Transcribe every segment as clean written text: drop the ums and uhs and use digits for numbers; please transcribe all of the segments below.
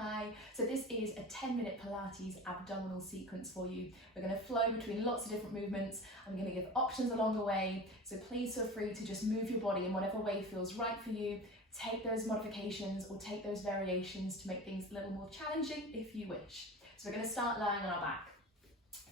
Hi, so this is a 10-minute Pilates abdominal sequence for you. We're going to flow between lots of different movements. I'm going to give options along the way, so please feel free to just move your body in whatever way feels right for you. Take those modifications or take those variations to make things a little more challenging if you wish. So we're going to start lying on our back.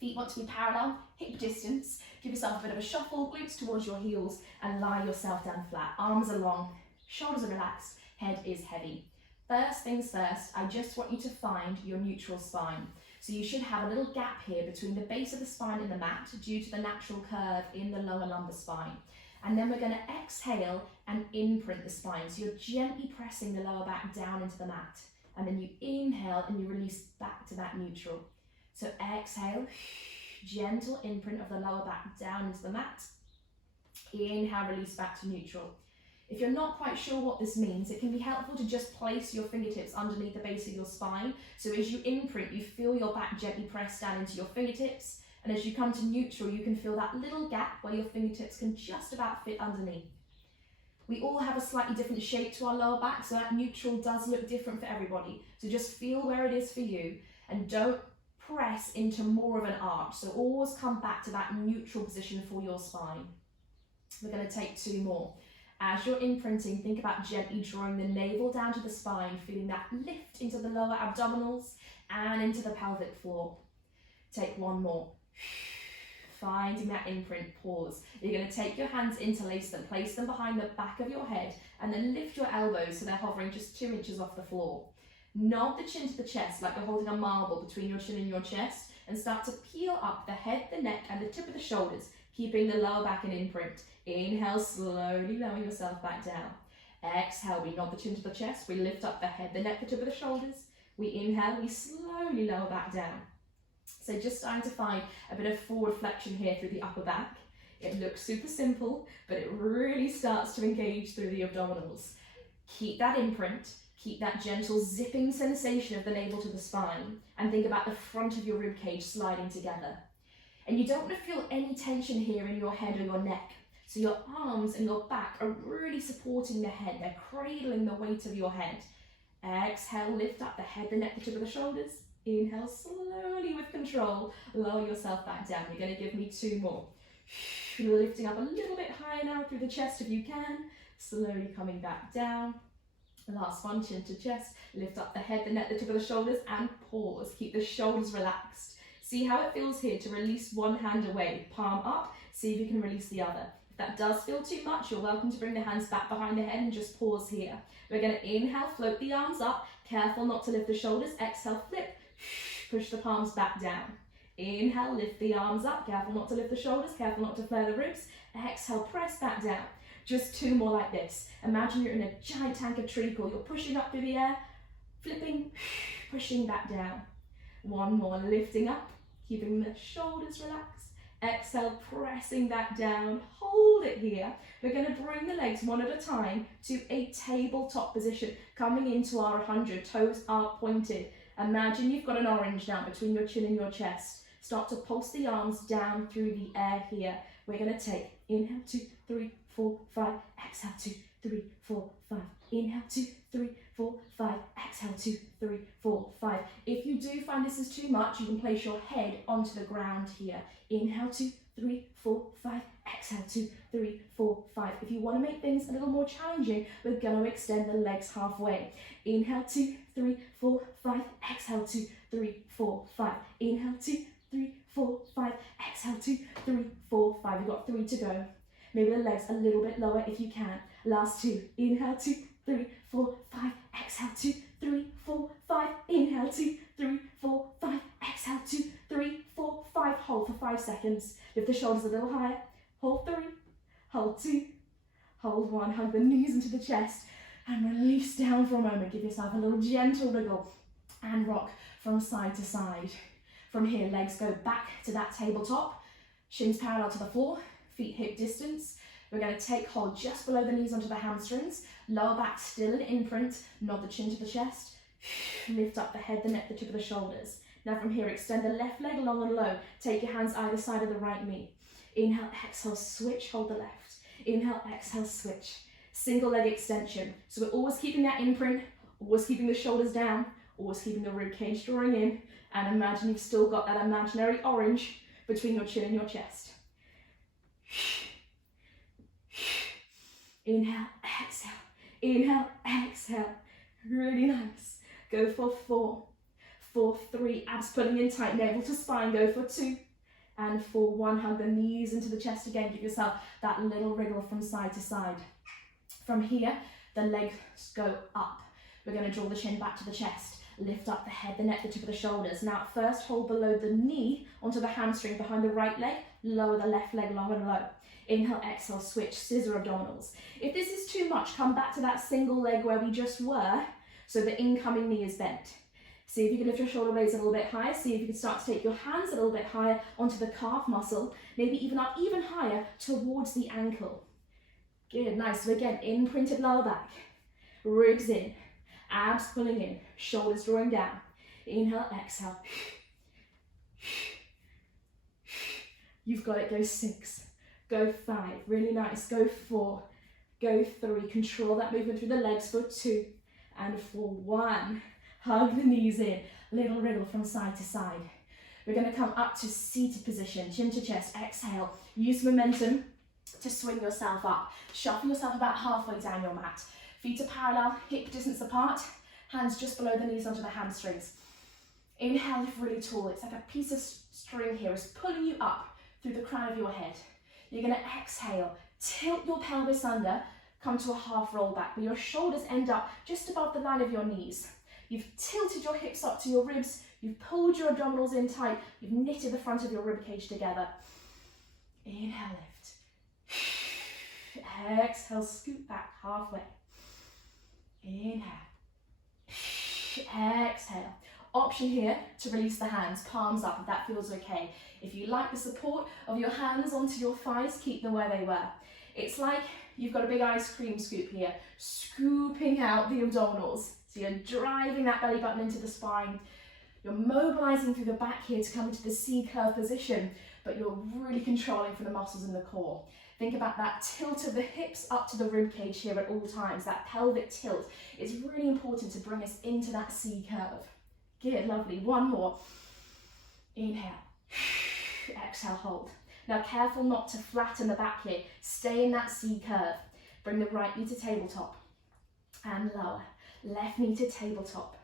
Feet want to be parallel, hip distance. Give yourself a bit of a shuffle, glutes towards your heels, and lie yourself down flat. Arms are long, shoulders are relaxed, head is heavy. First things first, I just want you to find your neutral spine. So you should have a little gap here between the base of the spine and the mat due to the natural curve in the lower lumbar spine. And then we're going to exhale and imprint the spine. So you're gently pressing the lower back down into the mat. And then you inhale and you release back to that neutral. So exhale, gentle imprint of the lower back down into the mat. Inhale, release back to neutral. If you're not quite sure what this means, it can be helpful to just place your fingertips underneath the base of your spine. So as you imprint, you feel your back gently press down into your fingertips. And as you come to neutral, you can feel that little gap where your fingertips can just about fit underneath. We all have a slightly different shape to our lower back, so that neutral does look different for everybody. So just feel where it is for you and don't press into more of an arch. So always come back to that neutral position for your spine. We're going to take two more. As you're imprinting, think about gently drawing the navel down to the spine, feeling that lift into the lower abdominals and into the pelvic floor. Take one more. Finding that imprint, pause. You're going to take your hands, interlace them, place them behind the back of your head, and then lift your elbows so they're hovering just 2 inches off the floor. Nod the chin to the chest like you're holding a marble between your chin and your chest, and start to peel up the head, the neck, and the tip of the shoulders, keeping the lower back in imprint. Inhale, slowly lower yourself back down. Exhale, we nod the chin to the chest, we lift up the head, the neck, the tip of the shoulders. We inhale, we slowly lower back down. So just starting to find a bit of forward flexion here through the upper back. It looks super simple, but it really starts to engage through the abdominals. Keep that imprint, keep that gentle zipping sensation of the navel to the spine, and think about the front of your rib cage sliding together. And you don't want to feel any tension here in your head or your neck. So your arms and your back are really supporting the head. They're cradling the weight of your head. Exhale, lift up the head, the neck, the tip of the shoulders. Inhale, slowly with control, lower yourself back down. You're going to give me two more. Lifting up a little bit higher now through the chest if you can. Slowly coming back down. Last one, chin to chest. Lift up the head, the neck, the tip of the shoulders, and pause. Keep the shoulders relaxed. See how it feels here to release one hand away. Palm up, see if you can release the other. If that does feel too much, you're welcome to bring the hands back behind the head and just pause here. We're going to inhale, float the arms up. Careful not to lift the shoulders. Exhale, flip. Push the palms back down. Inhale, lift the arms up. Careful not to lift the shoulders. Careful not to flare the ribs. Exhale, press back down. Just two more like this. Imagine you're in a giant tank of treacle. You're pushing up through the air, flipping, pushing back down. One more, lifting up, keeping the shoulders relaxed. Exhale, pressing back down. Hold it here. We're going to bring the legs one at a time to a tabletop position, coming into our 100. Toes are pointed. Imagine you've got an orange now between your chin and your chest. Start to pulse the arms down through the air here. We're going to take inhale, 2, 3, 4, 5. Exhale, 2, 3, 4, 5. Inhale, 2, 3, 4, 5. Exhale, 2, 3, 4, 5. If you do find this is too much, you can place your head onto the ground here. Inhale, 2, 3, 4, 5. Exhale, 2, 3, 4, 5. If you want to make things a little more challenging, we're going to extend the legs halfway. Inhale, 2, 3, 4, 5. Exhale, 2, 3, 4, 5. Inhale, 2, 3, 4, 5. Exhale, 2, 3, 4, 5. We've got 3 to go. Maybe the legs a little bit lower if you can. Last 2. Inhale, 2, 3, 4, 5. Exhale, 2, 3, 4, 5. Inhale, 2, 3, 4, 5. Exhale, 2, 3, 4, 5. Hold for 5 seconds. Lift the shoulders a little higher. Hold 3. Hold 2. Hold 1. Hug the knees into the chest. And release down for a moment. Give yourself a little gentle wriggle. And rock from side to side. From here, legs go back to that tabletop. Shins parallel to the floor. Feet hip distance. We're going to take hold just below the knees onto the hamstrings. Lower back still in imprint. Nod the chin to the chest. Lift up the head, the neck, the tip of the shoulders. Now from here, extend the left leg long and low. Take your hands either side of the right knee. Inhale, exhale, switch, hold the left. Inhale, exhale, switch. Single leg extension. So we're always keeping that imprint, always keeping the shoulders down, Always keeping the rib cage drawing in, and imagine you've still got that imaginary orange between your chin and your chest. Inhale, exhale, inhale, exhale. Really nice. Go for 4, for 3, abs pulling in tight, navel to spine. Go for 2, and for 1, hug the knees into the chest again. Give yourself that little wriggle from side to side. From here, the legs go up. We're going to draw the chin back to the chest. Lift up the head, the neck, the tip of the shoulders. Now at first, hold below the knee onto the hamstring behind the right leg. Lower the left leg long and low. Inhale, exhale, switch, scissor abdominals. If this is too much, come back to that single leg where we just were, so the incoming knee is bent. See if you can lift your shoulder blades a little bit higher. See if you can start to take your hands a little bit higher onto the calf muscle, maybe even up even higher towards the ankle. Good, nice. So again, imprinted lower back, ribs in, abs pulling in, shoulders drawing down. Inhale, exhale. You've got it. Go 6, go 5, really nice. Go 4, go 3. Control that movement through the legs for 2, and for 1. Hug the knees in, little wriggle from side to side. We're going to come up to seated position, chin to chest. Exhale, use momentum to swing yourself up. Shuffle yourself about halfway down your mat. Feet are parallel, hip distance apart, hands just below the knees onto the hamstrings. Inhale, lift really tall. It's like a piece of string here is pulling you up through the crown of your head. You're going to exhale, tilt your pelvis under, come to a half roll back where your shoulders end up just above the line of your knees. You've tilted your hips up to your ribs, you've pulled your abdominals in tight, you've knitted the front of your rib cage together. Inhale, lift. Exhale, scoot back halfway. Inhale. Exhale. Option here to release the hands, palms up if that feels okay. If you like the support of your hands onto your thighs, keep them where they were. It's like you've got a big ice cream scoop here, scooping out the abdominals. So you're driving that belly button into the spine. You're mobilizing through the back here to come into the C-curve position, but you're really controlling for the muscles in the core. Think about that tilt of the hips up to the rib cage here at all times, that pelvic tilt. It's really important to bring us into that C-curve. Good, lovely. 1 more. Inhale. Exhale, hold. Now careful not to flatten the back here. Stay in that C-curve. Bring the right knee to tabletop and lower. Left knee to tabletop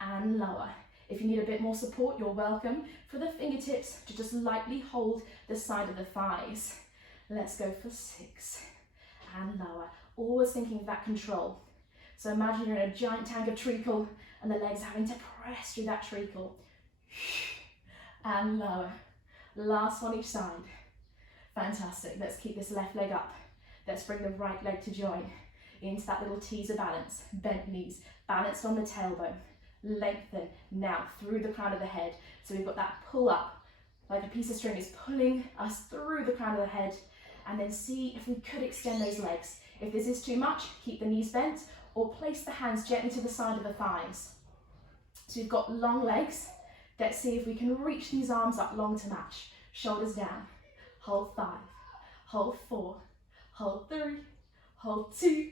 and lower. If you need a bit more support, you're welcome for the fingertips to just lightly hold the side of the thighs. Let's go for 6 and lower. Always thinking of that control. So imagine you're in a giant tank of treacle and the legs having to press through that treacle. And lower. Last one each side. Fantastic. Let's keep this left leg up. Let's bring the right leg to join into that little teaser balance. Bent knees, balanced on the tailbone. Lengthen now through the crown of the head. So we've got that pull up, like a piece of string is pulling us through the crown of the head. And then see if we could extend those legs. If this is too much, keep the knees bent or place the hands gently to the side of the thighs. So you've got long legs. Let's see if we can reach these arms up long to match. Shoulders down. Hold 5, hold 4, hold 3, hold 2,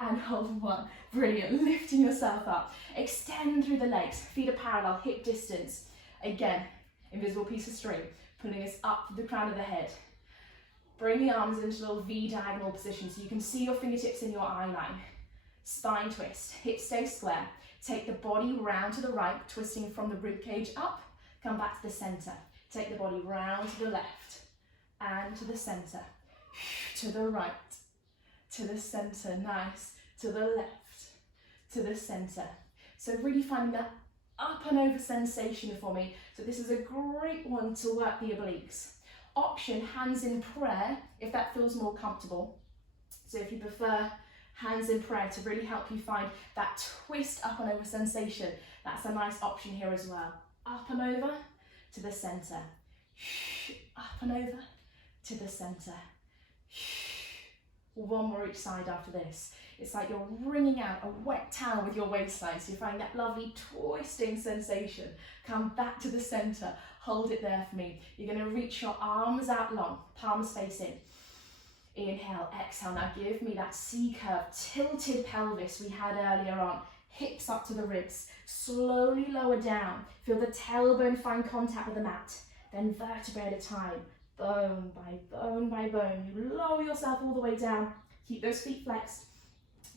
and hold 1. Brilliant. Lifting yourself up. Extend through the legs. Feet are parallel, hip distance. Again, invisible piece of string, pulling us up to the crown of the head. Bring the arms into a little V diagonal position so you can see your fingertips in your eye line. Spine twist, hips stay square. Take the body round to the right, twisting from the rib cage up. Come back to the center. Take the body round to the left and to the center. To the right, to the center, nice. To the left, to the center. So really finding that up and over sensation for me. So this is a great one to work the obliques. Option, hands in prayer, if that feels more comfortable. So if you prefer hands in prayer to really help you find that twist up and over sensation, that's a nice option here as well. Up and over to the center. Up and over to the center. 1 more each side after this. It's like you're wringing out a wet towel with your waistline, so you find that lovely twisting sensation. Come back to the center, hold it there for me. You're going to reach your arms out long, palms facing. Inhale, exhale. Now give me that C-curve, tilted pelvis we had earlier on. hips up to the ribs. Slowly lower down. Feel the tailbone find contact with the mat. Then vertebrae at a time, bone by bone by bone. You lower yourself all the way down. Keep those feet flexed.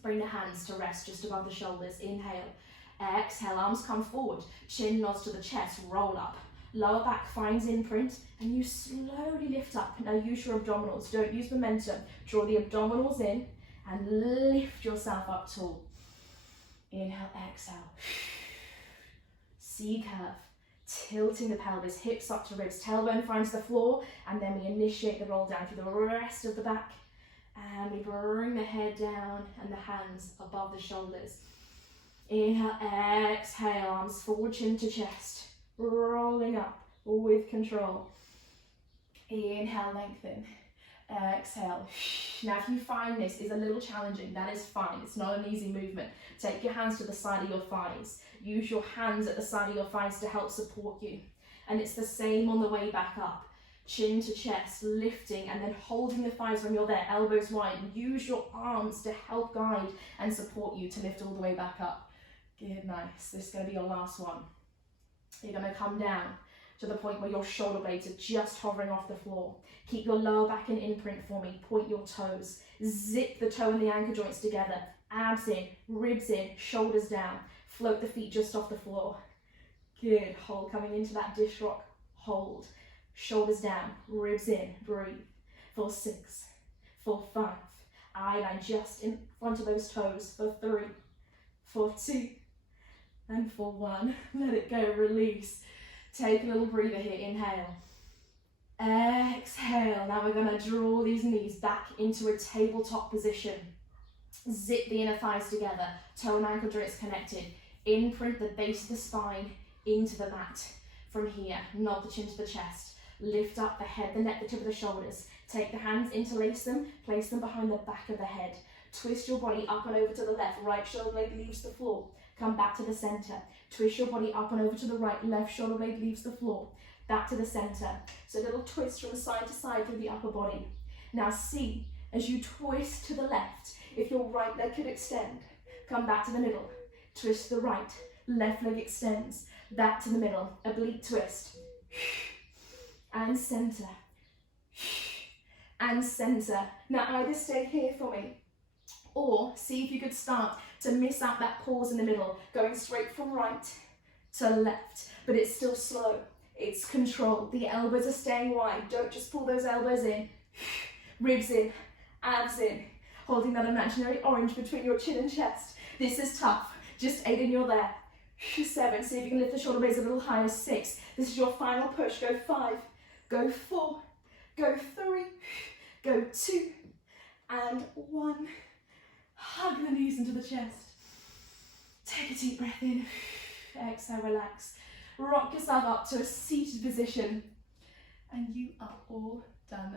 Bring the hands to rest just above the shoulders. Inhale. Exhale, arms come forward. Chin nods to the chest, roll up. Lower back finds imprint, and you slowly lift up. Now use your abdominals. Don't use momentum. Draw the abdominals in and lift yourself up tall. Inhale, exhale. C curve. Tilting the pelvis, hips up to ribs, tailbone finds the floor, and then we initiate the roll down through the rest of the back. And we bring the head down and the hands above the shoulders. Inhale, exhale, arms forward, chin to chest. Rolling up with control. Inhale, lengthen. Exhale. Now if you find this is a little challenging, that is fine. It's not an easy movement. Take your hands to the side of your thighs. Use your hands at the side of your thighs to help support you. And it's the same on the way back up. Chin to chest, lifting and then holding the thighs when you're there, elbows wide. Use your arms to help guide and support you to lift all the way back up. Good, nice. This is going to be your last one. You're going to come down to the point where your shoulder blades are just hovering off the floor. Keep your lower back in imprint for me. Point your toes. Zip the toe and the ankle joints together. Abs in, ribs in, shoulders down. Float the feet just off the floor. Good. Hold coming into that dish rock. Hold. Shoulders down, ribs in, breathe. For 6, for 5. Eye line just in front of those toes. For 3, for 2, and for 1. Let it go, release. Take a little breather here, inhale. Exhale. Now we're going to draw these knees back into a tabletop position. Zip the inner thighs together, toe and ankle joints connected. Imprint the base of the spine into the mat. From here, nod the chin to the chest. Lift up the head, the neck, the tip of the shoulders. Take the hands, interlace them, place them behind the back of the head. Twist your body up and over to the left, right shoulder blade leaves the floor. Come back to the center. Twist your body up and over to the right, left shoulder blade leaves the floor. Back to the center. So a little twist from side to side through the upper body. Now see, as you twist to the left, if your right leg could extend, come back to the middle. Twist to the right, left leg extends. Back to the middle, oblique twist. And center. And center. Now either stay here for me, or see if you could start to miss out that pause in the middle, going straight from right to left, but it's still slow. It's controlled. The elbows are staying wide. Don't just pull those elbows in. Ribs in, abs in, holding that imaginary orange between your chin and chest. This is tough. Just 8 and you're there. 7, see if you can lift the shoulder blades a little higher. 6, this is your final push. Go 5, go 4, go 3, go 2, and 1. Hug the knees into the chest. Take a deep breath in. Exhale, relax. Rock yourself up to a seated position. And you are all done.